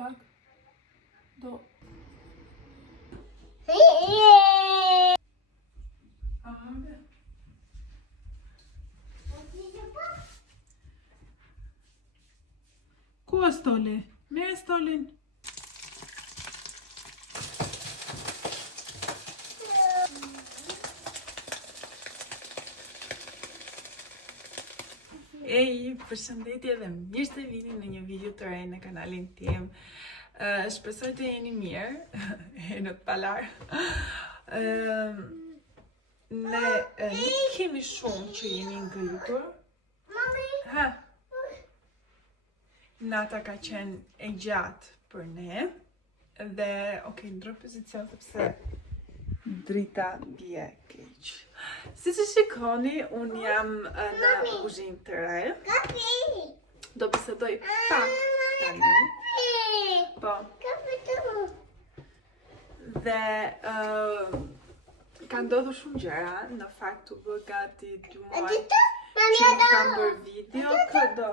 pak. Do. Ku është stoli? Merë stolin. Ej, përshëndetje dhe mirë se vini në një video të re në kanalin tim. Shpresoj të jeni mirë, e në të palar. Ne nuk kemi shumë që jemi ngritur. Ha? Nata ka qenë e gjatë për ne. Dhe, ndro pozicion sepse drita bie keq. Si që shikoni, unë jam në kuzhinë të re. Do bisedoj pak tani. Po. Dhe ka ndodhur shumë gjëra, në fakt u bë gati 2 muaj që nuk kam bërë video, këdo.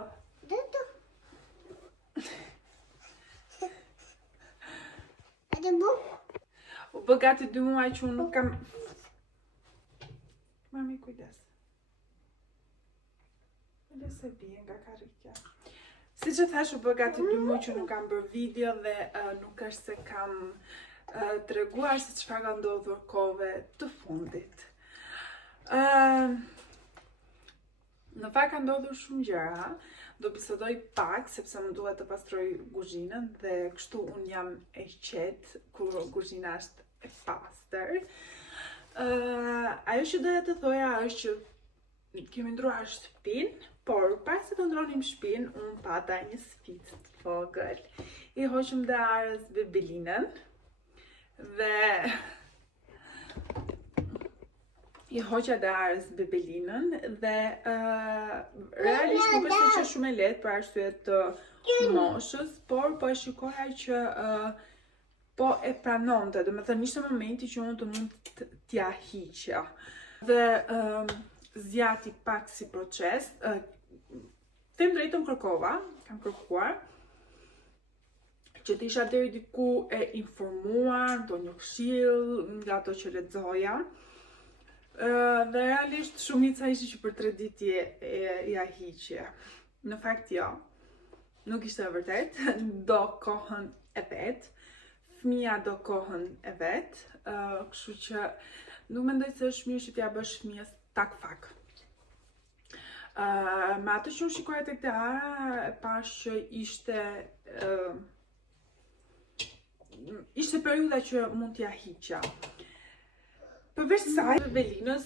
U bë gati 2 muaj që unë nuk kam... Mami, kujdes. Kujdes e bie nga karrikja. Si që thash, u bë gati 2 muaj që nuk kam bërë video dhe nuk është se kam treguar se çfarë ka ndodhur kohëve të fundit. Në fakt ka ndodhur shumë gjëra. Do bisedoj pak sepse më duhet të pastroj kuzhinën dhe kështu unë jam e qetë kur kuzhina është e pastër. Ajo që doja të thoja është që kemi ndruar shtëpinë, por pas se të ndronim shtëpinë, unë pata një sficë të vogël. I hoqëm dhe arës bebelinën dhe realisht nuk është që shumë e lehtë për arsye të moshës, por po e shikoja që po e pranonte, do me thënë ishte momenti që unë të mund t'ja hiqja. Dhe zjati pak si proces, them drejtën kërkova, kam kërkuar, që të isha deri diku e informuar, do një këshill nga ato që lexoja. Dhe realisht shumica ishte që për 3 ditë ja hiqje. Në fakt jo, nuk ishte e vërtet, do kohën e vet. Fëmia do kohën e vet, kështu që nuk mendoj se është mirë që t'ja bësh fëmijës tak fak. Me atë që unë shikoja tek te ara, e pash që ishte periudha që mund t'ja hiqja. Përveç saj, bebelinës,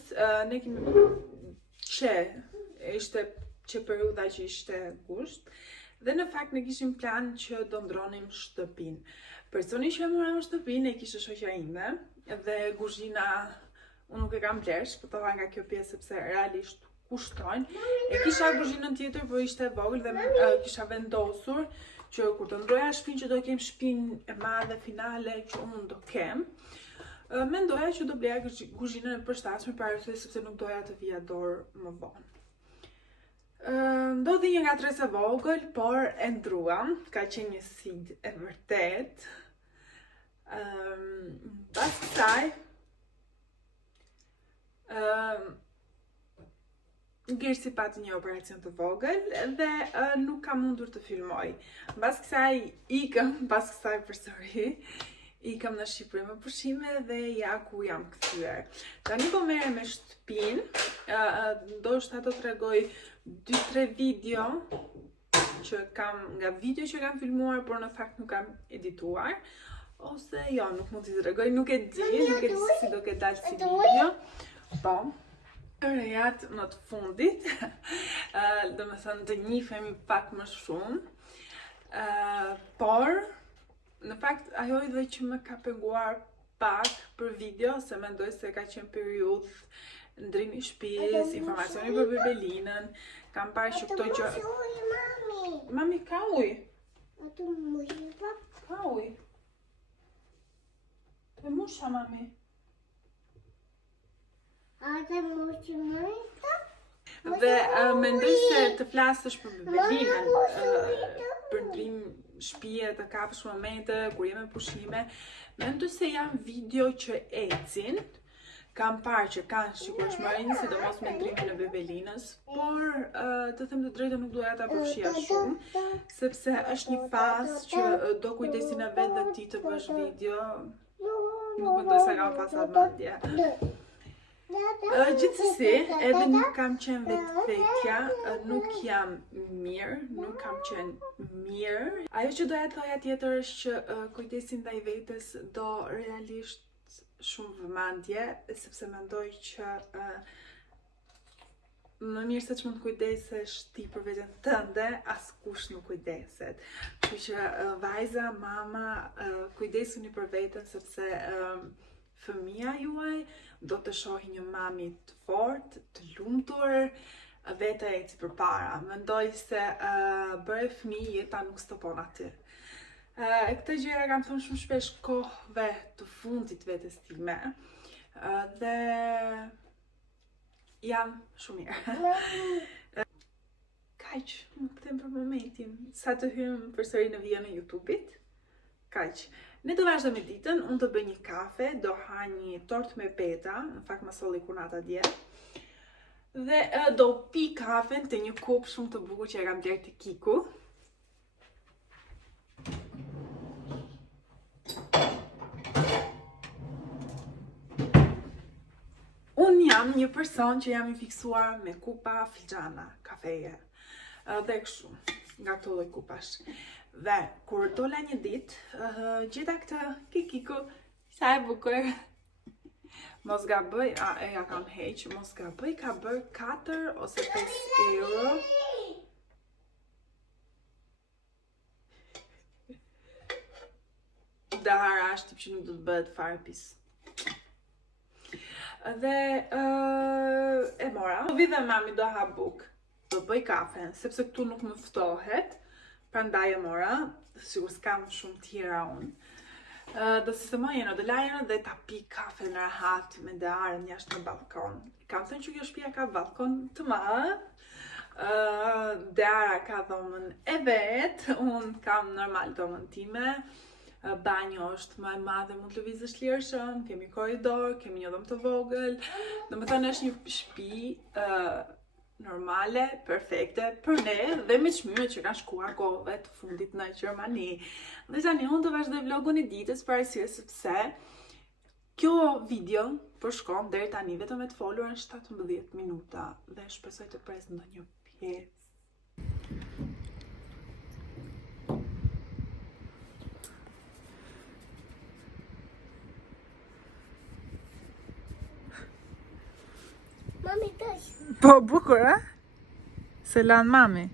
ne kemi që periudha që ishte gusht, dhe në fakt ne kishim plan që do ndronim shtëpinë. Personi që e mora në shtëpinë e kishte shoqja ime, dhe kuzhina unë nuk e kam blesh, pëtova nga kjo pjesë sepse realisht kushtojnë. E kisha kuzhinën tjetër, por ishte e vogël dhe kisha vendosur që kur të ndroja shtëpinë që do kem shtëpinë e madhe finale që unë do kem. Mendoja që do bleja kuzhinën e përshtatshme për arsye sepse nuk doja të vija dorë më vonë. Ndodhi një ngatres e vogël, por e ndruam, ka qenë një sfidë e vërtet. Pas kësaj, Gersi pati një operacion të vogël dhe nuk kam mundur të filmoj. Pas kësaj përsëri, ikëm në Shqipëri me pushime dhe ja ku jam kthyer. Tani po merrem me shtëpinë, ndoshta do t'rregoj 2-3 video që nga video që kam filmuar, por në fakt nuk kam edituar. Ose jo, nuk mund t'i t'rregoj, nuk e di si do ketë dalë si video. Po, rejat më të fundit, do me thënë të njihemi pak më shumë, por në fakt ajo edhe që më ka penguar pak për video, se mendoj se ka qenë periudhë ndrimi shtëpisë, informacioni për bebelinën, kam parë që këto gjë... Mami, ka ujë? Ka ujë? Të musha, mami. Dhe mendoj se të flasësh për bebelinën, përndrim shtëpie të kapësh momente kur je me pushime. Mendoj se janë video që ecin. Kam parë që kanë shikueshmërinë, sidomos me ndrimin e Bebelinës, por të them të drejtën nuk doja ta përfshija shumë, sepse është një fazë që do kujdesin e vet dhe ti të bësh video. Nuk mendoj se kam pasur mendje. Gjithsesi, edhe nuk kam qenë vetvetja, nuk jam mirë, nuk kam qenë mirë. Ajo që doja të thoja tjetër është që kujdesi ndaj vetes do realisht shumë vëmendje, sepse mendoj që më mirë se që mund të kujdesesh ti për veten tënde, askush nuk kujdeset. Kështu që vajza, mama, kujdesuni për veten sepse fëmia juaj do të shohë një mami të fortë, të lumtur, veta eci përpara. Mendoj se bëre fëmijë, jeta nuk stopon aty. Këtë gjëra kam thënë shumë shpesh kohëve të fundit vetes time dhe jam shumë mirë. Kaq, më kthem për momentin. Sa të hym përsëri në vijën e YouTube-it. Kaq. Ne do vazhdojmë ditën, unë do bëj një kafe, do ha një tortë me peta, në fakt më solli kunata dje. Dhe do pi kafen te një kopë shumë të bukur që e kam bler te Kiku. Unë jam një person që jam i fiksuar me kupa, filxhana, kafeje. Dhe kështu, nga këto lloj kupash. Dhe kur dola një ditë, gjeta këtë Kiku, sa e bukur. Mos gaboj, ja kam heq, mos gaboj, ka bërë 4 ose 5 euro. Dahara është tip që nuk do të bëhet fare pis. Dhe e mora. Do vi dhe mami do ha buk, do bëj kafen, sepse këtu nuk më ftohet, prandaj e mora, sigur s'kam shumë tjera unë. Do sistemoj do lajën dhe ta pi kafe në rahat me darën jashtë në balkon. Kam thënë që kjo shtëpia ka balkon të madh. Dara ka dhomën e vet, unë kam normal dhomën time. Banjo është më e madhe, mund të lëvizësh lirshëm, kemi korridor, kemi një dhomë të vogël. Domethënë është një shtëpi normale, perfekte për ne dhe me çmimet që kanë shkuar kohëve të fundit në Gjermani. Dhe tani unë do vazhdoj vlogun e ditës për arsye sepse kjo video përshkon deri tani vetëm me të folur në 17 minuta dhe shpresoj të pres ndonjë pjesë. Mami tash. Po, bukur, a? Se lanë mami.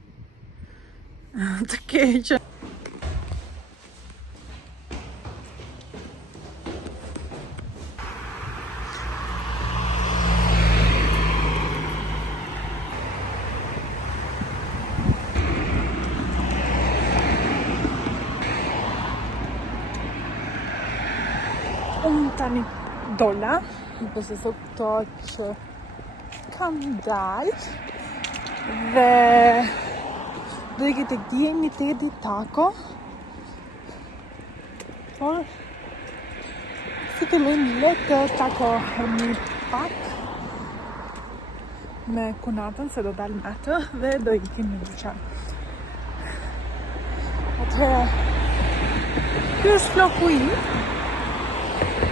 Të keqë. Unë tani dola, përse sot to që kam dalë dhe do i këtë dje një tedi tako, por si fillojmë letë tako një pak me kunatën se do dalëm atë dhe do i kemi një duqan. Atëherë, kjo është floku im.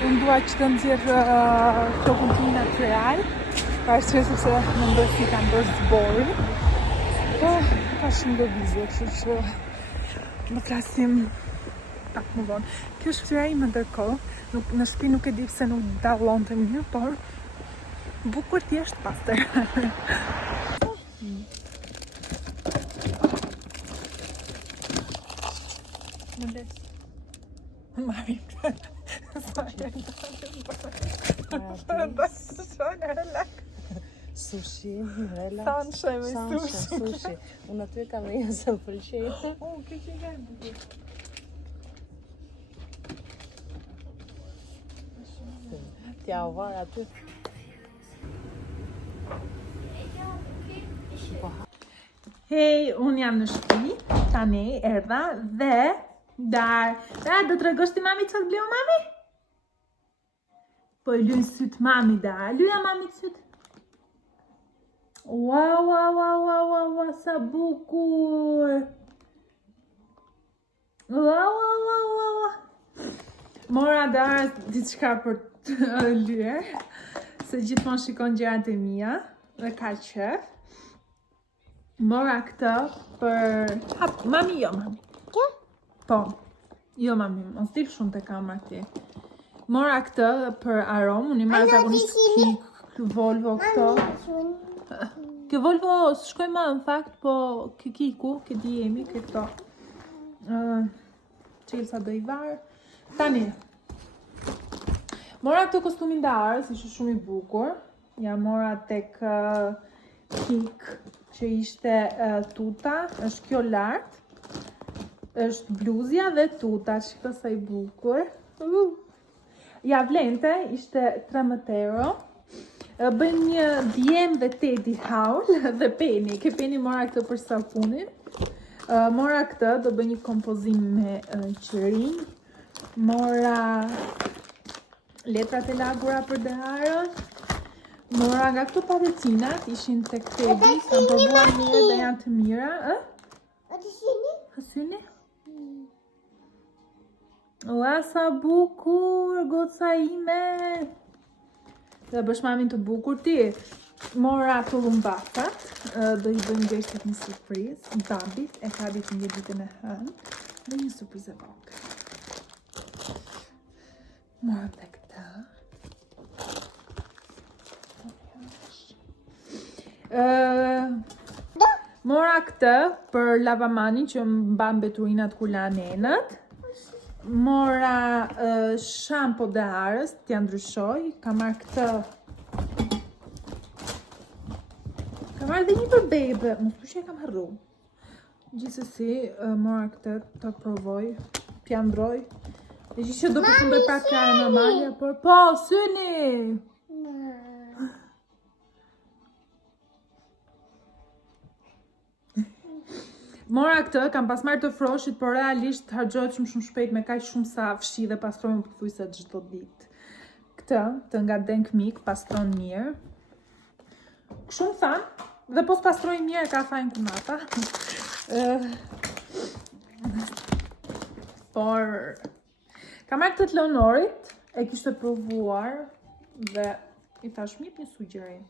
Unë dua që të nxjerr flokun tim natural, për arsye sepse mendoj se kanë bërë zborin. Po ka shumë lëvizje, kështu që më flasim pak më vonë. Kjo është fytyra ime ndërkohë, në shtëpi nuk e di pse nuk dallonte mirë, por bukur thjesht pastër. Më des. Mami. Sushi, relax. Sunshine me sushi. Unë aty kam një se më pëlqej. Kjo që nga e bukur. T'ja u var aty. Hej, unë jam në shtëpi, tani erdha dhe do të regosh ti mami që të bleu mami? Po i luj syt mami luja mami syt. Wow, sa bukur. Wow. Mora Dara diçka për të lyer, se gjithmonë shikon gjërat e mia dhe ka qef. Mora këtë për... Mami, jo mami. Kë? Po. Jo mami, mos dil shumë të kamera ti. Mora këtë për aromë, unë i marrë zakonisht kë Volvo këto. Kë Volvo s'shkoj ma në fakt, po kë kiku, kë di jemi, kë këto. Qelsa do i varë. Tani. Mora këtë kostumin darës, ishte shumë i bukur. Ja mora tek kik që ishte tuta, është kjo lartë. Është bluzja dhe tuta, shiko sa i bukur. Ja vlente, ishte 13 euro. Bën një djem dhe teddy haul dhe peni. Ke peni mora këtë për sapunin. Mora këtë, do bën një kompozim me qërinj. Mora letrat e lagura për deharën. Mora nga këto pavecinat, ishin tek Teddy, kanë provuar mirë dhe janë të mira. Syni? Ua, sa bukur, goca ime! Dhe bësh mamin të bukur ti. Mora të lumbatat, do i bëjmë gjeshtit një surpriz. Babit, e ka ditë një ditën e hënë. Dhe një surpriz e vogël. Mora dhe këta. Mora këtë për lavamanin që mban beturinat kur la nenët. Mora shampo dhe arës, t'ja ndryshoj. Ka marrë këtë. Ka marrë dhe një për bebe. Mos përshë e kam harru. Gjithsesi, mora këtë të provoj. T'ja ndroj. E gjithë që do përshëndoj pak kare normalja, por po, syni! Mora këtë, kam pas marrë të froshit, por realisht harxhohet shumë shpejt me kaq shumë sa fshi dhe pastrojmë pothuajse çdo ditë. Këtë, të nga Denk Mik, pastron mirë. Shumë than, dhe pos pastroj mirë ka fajin kunata. Por kam marrë këtë të Leonorit, e kishte provuar dhe i thash mirë një sugjerim.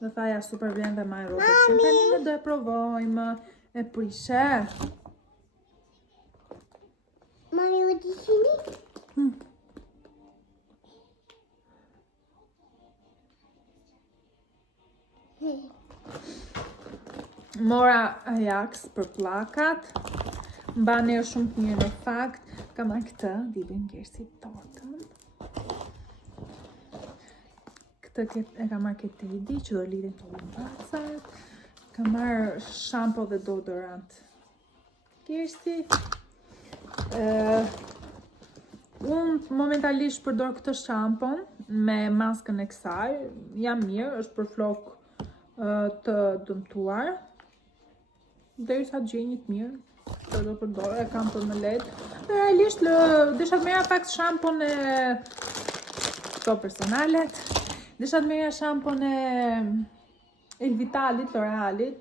Dhe thaja super vjen dhe maj rrotë që tani ne do e provojmë. E prishe. Mami, u di sini? Mora Ajax për plakat. Mbani është shumë të mirë në fakt. Ka marrë këtë, di bëjmë gjerësit tortën. Këtë e ka marrë këtë Teddy, që do lidhin të lumbacat. Ka marrë shampo dhe deodorant. Kirsi. Unë momentalisht përdor këtë shampon me maskën e kësaj. Jam mirë, është për flokë të dëmtuar. Derisa të gjej një të mirë, të do përdor, e kam për më letë. Realisht, desha të merja pak shampon e këto personalet. Desha të merja shampon e Elvitalit, L'Orealit,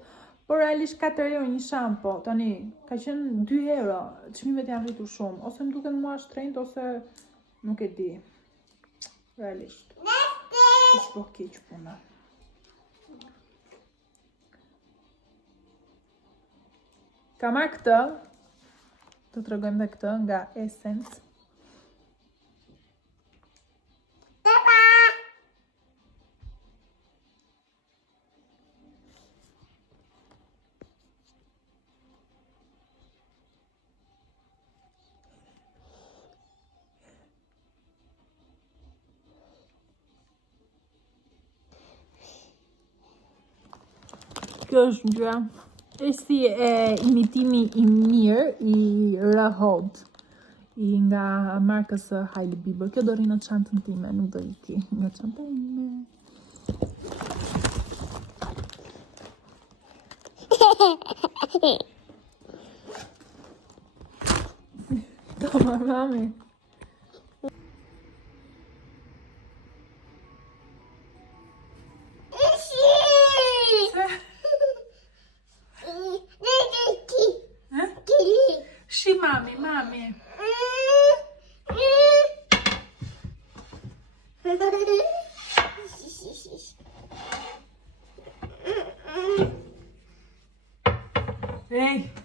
por realisht 4 euro një shampo, tani, ka qenë 2 euro, çmimet janë rritur shumë, ose më duken mua shtrenjtë, ose nuk e di, realisht, është po keq puna. Ka marrë këtë, të tregojmë dhe këtë nga Essence. Kjo është ngjyra. Si imitimi i mirë i Rahod. Nga markës Hailey Bieber. Kjo do rrinë në çantën time, nuk do iki nga çanta ime. Tamam mami. Shi mami, mami. Vem.